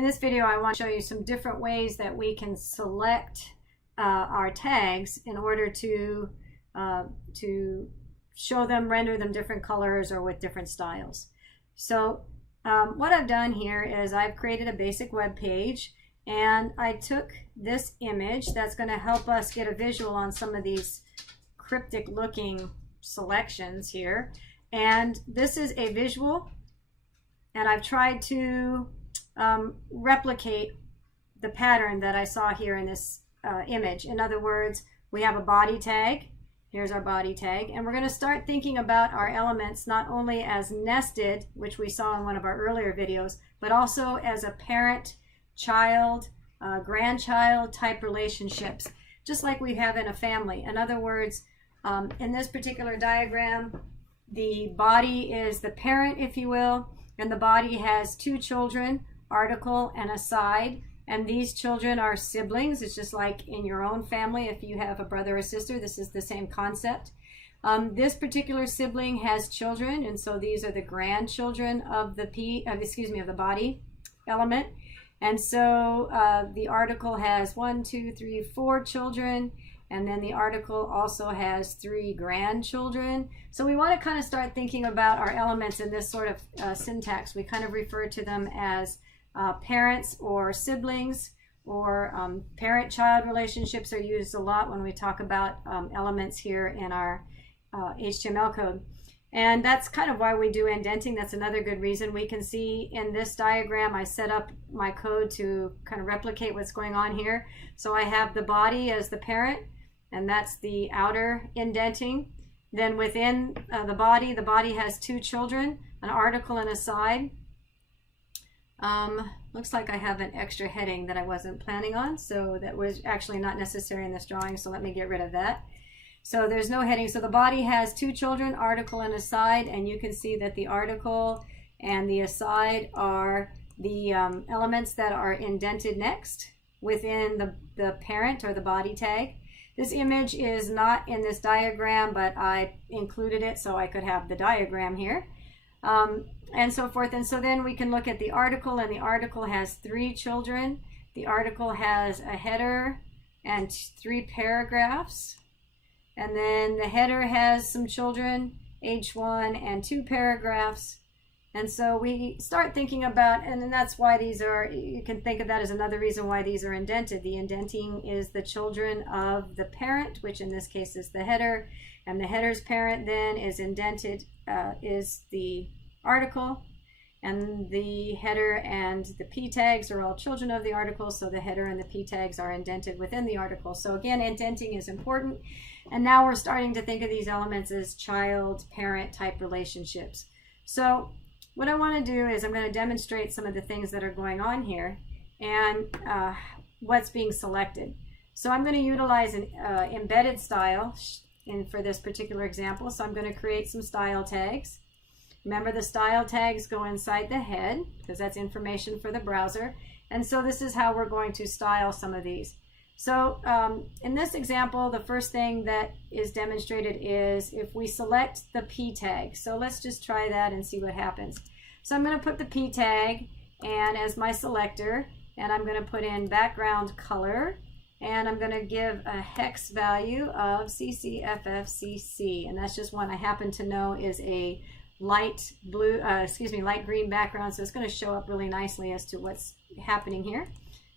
In this video, I want to show you some different ways that we can select our tags in order to show them, render them different colors or with different styles. So what I've done here is I've created a basic web page, and I took this image that's going to help us get a visual on some of these cryptic looking selections here. And this is a visual, and I've tried to replicate the pattern that I saw here in this image. In other words, we have a body tag. Here's our body tag, and we're going to start thinking about our elements not only as nested, which we saw in one of our earlier videos, but also as a parent, child, grandchild type relationships, just like we have in a family. In other words, in this particular diagram, the body is the parent, if you will, and the body has two children, article and aside, and these children are siblings. It's just like in your own family. If you have a brother or sister, this is the same concept. This particular sibling has children, and so these are the grandchildren of the body element. And so the article has 1, 2, 3, 4 children, and then the article also has 3 grandchildren. So we want to kind of start thinking about our elements in this sort of syntax. We kind of refer to them as parents or siblings, or parent-child relationships are used a lot when we talk about elements here in our HTML code. And that's kind of why we do indenting. That's another good reason. We can see in this diagram, I set up my code to kind of replicate what's going on here. So I have the body as the parent, and that's the outer indenting. Then within the body has 2 children, an article and a side. Looks like I have an extra heading that I wasn't planning on, so that was actually not necessary in this drawing, so let me get rid of that. So there's no heading. So the body has 2 children, article and aside, and you can see that the article and the aside are the elements that are indented next within the parent or the body tag. This image is not in this diagram, but I included it so I could have the diagram here. And so forth. And so then we can look at the article, and the article has 3 children. The article has a header and 3 paragraphs. And then the header has some children, age 1 and 2 paragraphs. And so we start thinking about, and then that's why these are, you can think of that as another reason why these are indented. The indenting is the children of the parent, which in this case is the header, and the header's parent then is indented, is the article, and the header and the p tags are all children of the article, so the header and the p tags are indented within the article. So again, indenting is important, and now we're starting to think of these elements as child-parent type relationships. So what I want to do is I'm going to demonstrate some of the things that are going on here and what's being selected. So I'm going to utilize an embedded style for this particular example. So I'm going to create some style tags. Remember, the style tags go inside the head because that's information for the browser. And so this is how we're going to style some of these. So in this example, the first thing that is demonstrated is if we select the p tag. So let's just try that and see what happens. So I'm going to put the p tag and as my selector, and I'm going to put in background color, and I'm going to give a hex value of CCFFCC, and that's just one I happen to know is a light green background, so it's going to show up really nicely as to what's happening here.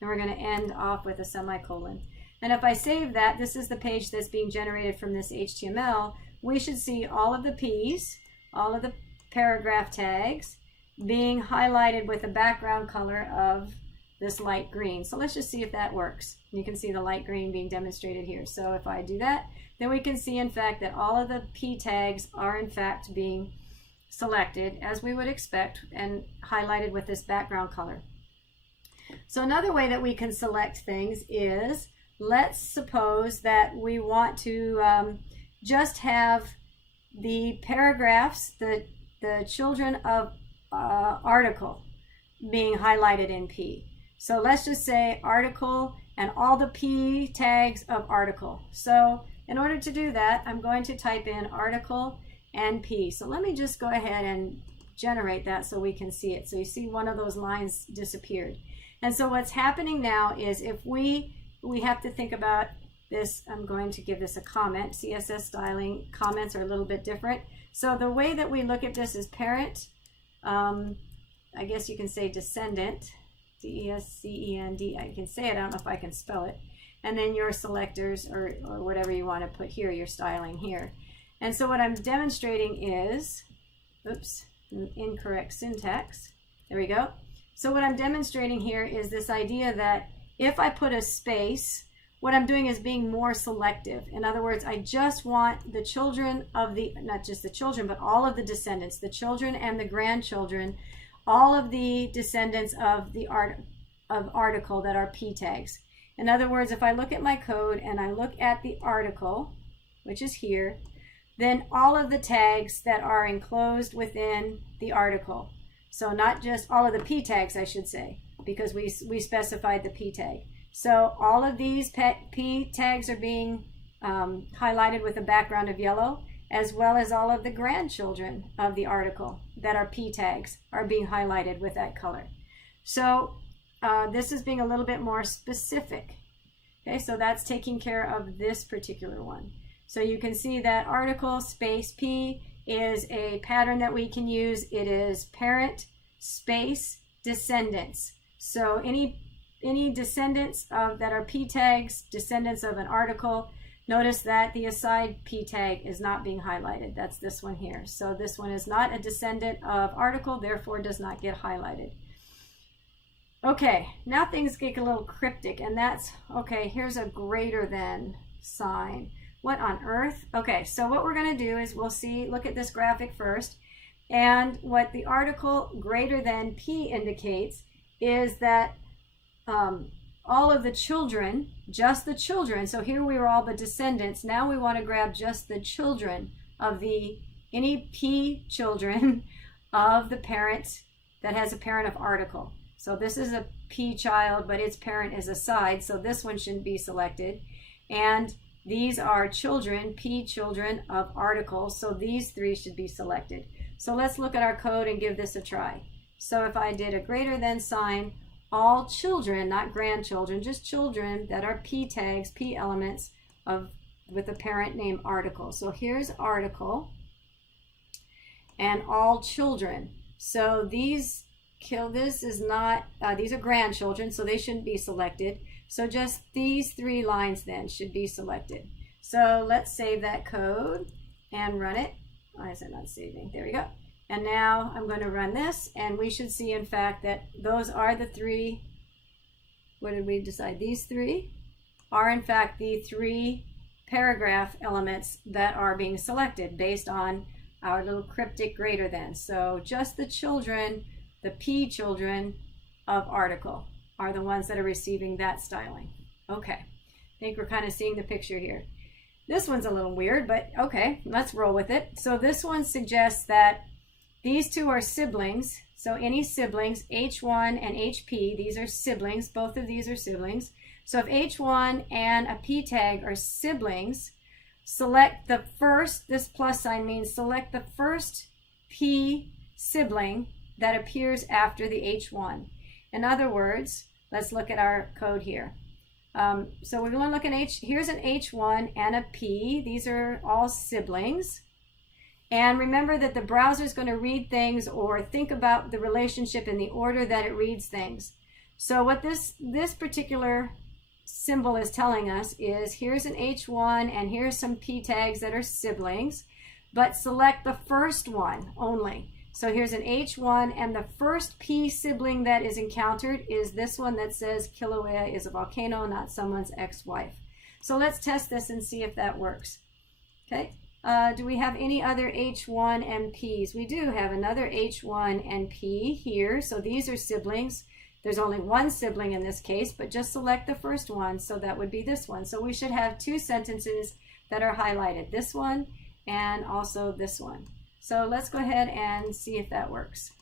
And we're going to end off with a semicolon. And if I save that, this is the page that's being generated from this HTML. We should see all of the P's, all of the paragraph tags being highlighted with the background color of this light green. So let's just see if that works. You can see the light green being demonstrated here. So if I do that, then we can see in fact that all of the P tags are in fact being selected as we would expect and highlighted with this background color. So another way that we can select things is, let's suppose that we want to just have the paragraphs, the children of article being highlighted in P. So let's just say article and all the P tags of article. So in order to do that, I'm going to type in article and P. So let me just go ahead and generate that so we can see it. So you see one of those lines disappeared. And so what's happening now is if we have to think about this, I'm going to give this a comment. CSS styling comments are a little bit different. So the way that we look at this is parent, I guess you can say descendant, D-E-S-C-E-N-D, I can say it, I don't know if I can spell it. And then your selectors or whatever you want to put here, your styling here. And so what I'm demonstrating is, oops, incorrect syntax. There we go. So what I'm demonstrating here is this idea that if I put a space, what I'm doing is being more selective. In other words, I just want the children of the, not just the children, but all of the descendants, the children and the grandchildren, all of the descendants of the article that are p tags. In other words, if I look at my code and I look at the article, which is here, then all of the tags that are enclosed within the article. So not just all of the p tags, I should say, because we specified the p tag. So all of these p tags are being highlighted with a background of yellow, as well as all of the grandchildren of the article that are p tags are being highlighted with that color. So this is being a little bit more specific. Okay, so that's taking care of this particular one. So you can see that article space p is a pattern that we can use. It is parent space descendants. So any descendants that are p tags, descendants of an article, notice that the aside p tag is not being highlighted. That's this one here. So this one is not a descendant of article, therefore does not get highlighted. Okay, now things get a little cryptic, and that's, okay, here's a greater than sign. What on earth? Okay, so what we're going to do is we'll see, look at this graphic first, and what the article greater than p indicates is that all of the children, just the children, so here we were all the descendants, now we want to grab just the children of any p children of the parent that has a parent of article. So this is a p child, but its parent is aside, so this one shouldn't be selected. And these are children, p children of articles, so these three should be selected. So let's look at our code and give this a try. So if I did a greater than sign, all children, not grandchildren, just children that are p tags, p elements with a parent named article. So here's article and all children. So these is not, these are grandchildren, so they shouldn't be selected. So just these three lines then should be selected. So let's save that code and run it. Why is it not saving? There we go. And now I'm going to run this, and we should see, in fact, that those are the three, what did we decide? These three are, in fact, the three paragraph elements that are being selected based on our little cryptic greater than. So just the children, the p children of article are the ones that are receiving that styling. Okay, I think we're kind of seeing the picture here. This one's a little weird, but okay, let's roll with it. So this one suggests that these two are siblings. So any siblings, H1 and HP, these are siblings. Both of these are siblings. So if H1 and a P tag are siblings, select the first, this plus sign means select the first P sibling that appears after the H1. In other words, let's look at our code here. So we're going to look at here's an H1 and a P. These are all siblings. And remember that the browser is going to read things or think about the relationship in the order that it reads things. So what this particular symbol is telling us is here's an H1 and here's some P tags that are siblings, but select the first one only. So here's an H1 and the first P sibling that is encountered is this one that says Kilauea is a volcano, not someone's ex-wife. So let's test this and see if that works. Okay. Do we have any other H1 and Ps? We do have another H1 and P here. So these are siblings. There's only one sibling in this case, but just select the first one. So that would be this one. So we should have two sentences that are highlighted. This one and also this one. So let's go ahead and see if that works.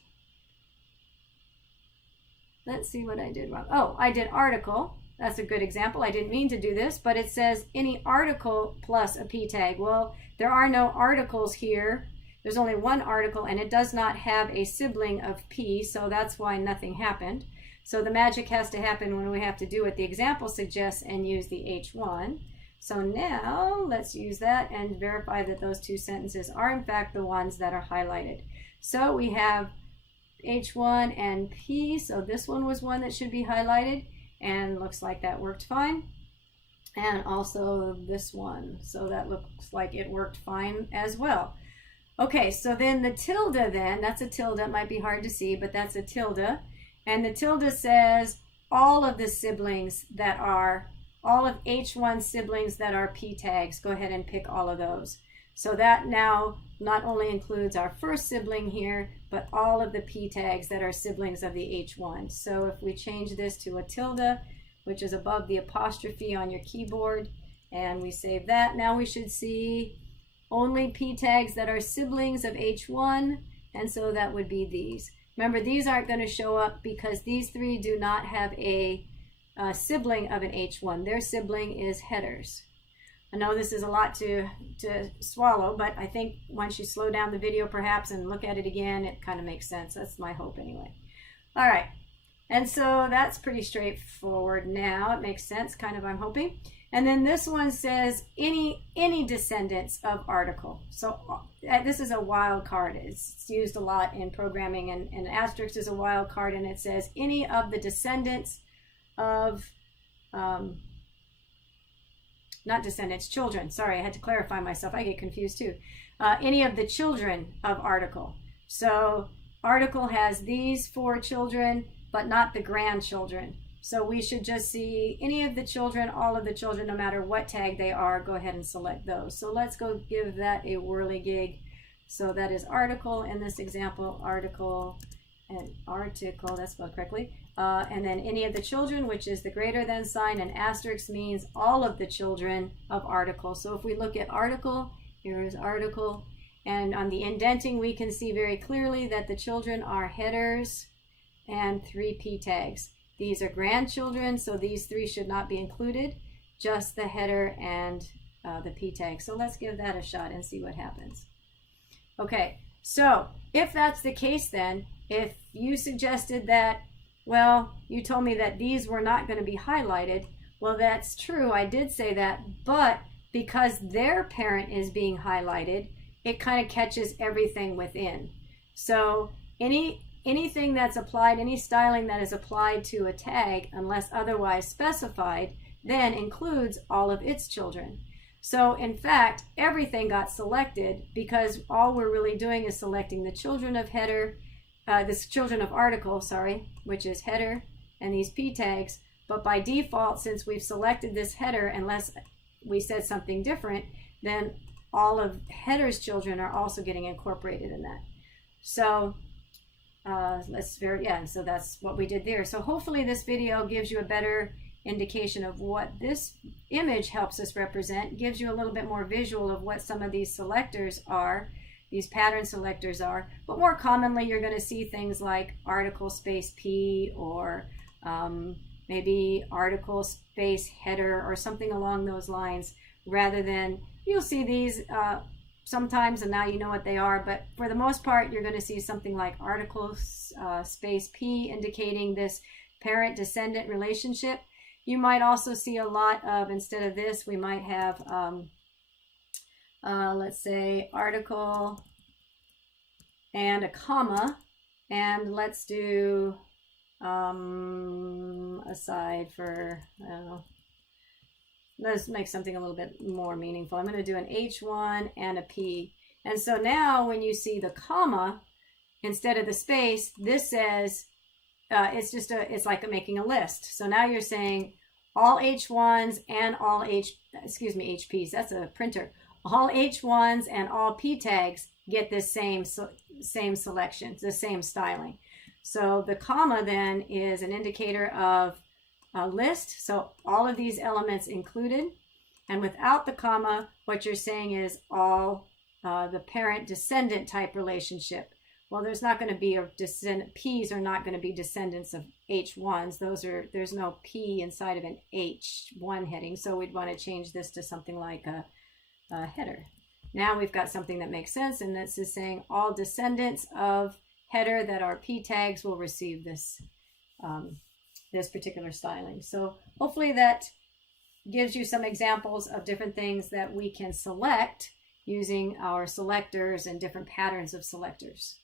Let's see what I did wrong. Oh, I did article. That's a good example. I didn't mean to do this, but it says any article plus a P tag. Well, there are no articles here. there's only one article and it does not have a sibling of P, so that's why nothing happened. So the magic has to happen when we have to do what the example suggests and use the H1. So now let's use that and verify that those two sentences are in fact the ones that are highlighted. So we have H1 and P, so this one was one that should be highlighted, and looks like that worked fine. And also this one, so that looks like it worked fine as well. Okay, so then the tilde then, that's a tilde, it might be hard to see, but that's a tilde. And the tilde says all of the siblings that are, all of H1 siblings that are P tags, go ahead and pick all of those. So that now not only includes our first sibling here, but all of the P tags that are siblings of the H1. So if we change this to a tilde, which is above the apostrophe on your keyboard, and we save that, now we should see only P tags that are siblings of H1, and so that would be these. Remember, these aren't going to show up because these three do not have a sibling of an H1. Their sibling is headers. I know this is a lot to swallow, but I think once you slow down the video perhaps and look at it again, it kind of makes sense. That's my hope anyway. All right, and so that's pretty straightforward now. It makes sense, kind of, I'm hoping. And then this one says any descendants of article. So this is a wild card. It's used a lot in programming, and asterisk is a wild card, and it says any of the descendants of not descendants, children. Sorry, I had to clarify myself. I get confused too. Any of the children of article. So article has these 4 children, but not the grandchildren. So we should just see any of the children, all of the children, no matter what tag they are, go ahead and select those. So let's go give that a whirligig. So that is article in this example, article and article, that's spelled correctly. And then any of the children, which is the greater than sign, and asterisk means all of the children of article. So if we look at article, here is article, and on the indenting we can see very clearly that the children are headers and 3 P tags. These are grandchildren, so these 3 should not be included, just the header and the P tag. So let's give that a shot and see what happens. Okay, so if that's the case, then if you suggested that, well, you told me that these were not going to be highlighted. Well, that's true. I did say that, but because their parent is being highlighted, it kind of catches everything within. So anything that's applied, any styling that is applied to a tag, unless otherwise specified, then includes all of its children. So in fact, everything got selected because all we're really doing is selecting the children of header, the children of article, sorry, which is header and these P tags. But by default, since we've selected this header, unless we said something different, then all of header's children are also getting incorporated in that. So so that's what we did there. So hopefully this video gives you a better indication of what this image helps us represent, gives you a little bit more visual of what some of these selectors are, these pattern selectors are. But more commonly, you're going to see things like article space P, or maybe article space header, or something along those lines, rather than, you'll see these sometimes, and now you know what they are, but for the most part, you're going to see something like article space P, indicating this parent-descendant relationship. You might also see a lot of, instead of this, we might have, let's say, article and a comma, and let's do aside for, I don't know, let's make something a little bit more meaningful. I'm going to do an H1 and a P. And so now when you see the comma instead of the space, this says, it's like making a list. So now you're saying all H1s and all HPs, that's a printer. All H1s and all P tags get this same selection, the same styling. So the comma then is an indicator of a list, so all of these elements included. And without the comma, what you're saying is all the parent-descendant type relationship. Well, there's not going to be a descendant. P's are not going to be descendants of H1s. There's no P inside of an H1 heading, so we'd want to change this to something like a header. Now we've got something that makes sense, and this is saying all descendants of header that are p tags will receive this this particular styling. So hopefully that gives you some examples of different things that we can select using our selectors and different patterns of selectors.